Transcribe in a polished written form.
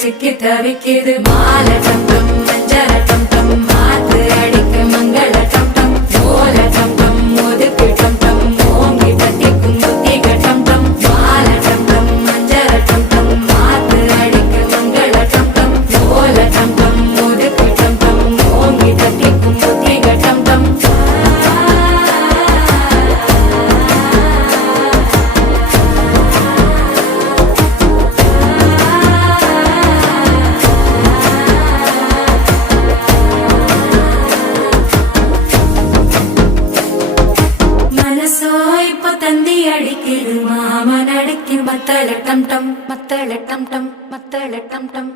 சிக்கி தவிக்குது மாலை டம் டம் மஞ்சள டம் டம் மாத்து அடிக்கு மங்கள டம் டம் ஓல டம் டம் ஒதுக்கு டம் டம் ஓங்கி தட்டிக்கும் புத்திக டம் டம் மாலை டம் டம் மஞ்சள டம் டம் மாத்து அடிக்கு மங்கள டம் டம் ஓல டம் டம் ஒதுக்கு டம் டம் ஓங்கி தட்டிக்கும் புத்திக டம் டம் தந்தி அடிக்குது மாமன் அடிக்கு மத்தள டம் டம் மத்தள டம் டம் மத்தள டம் டம்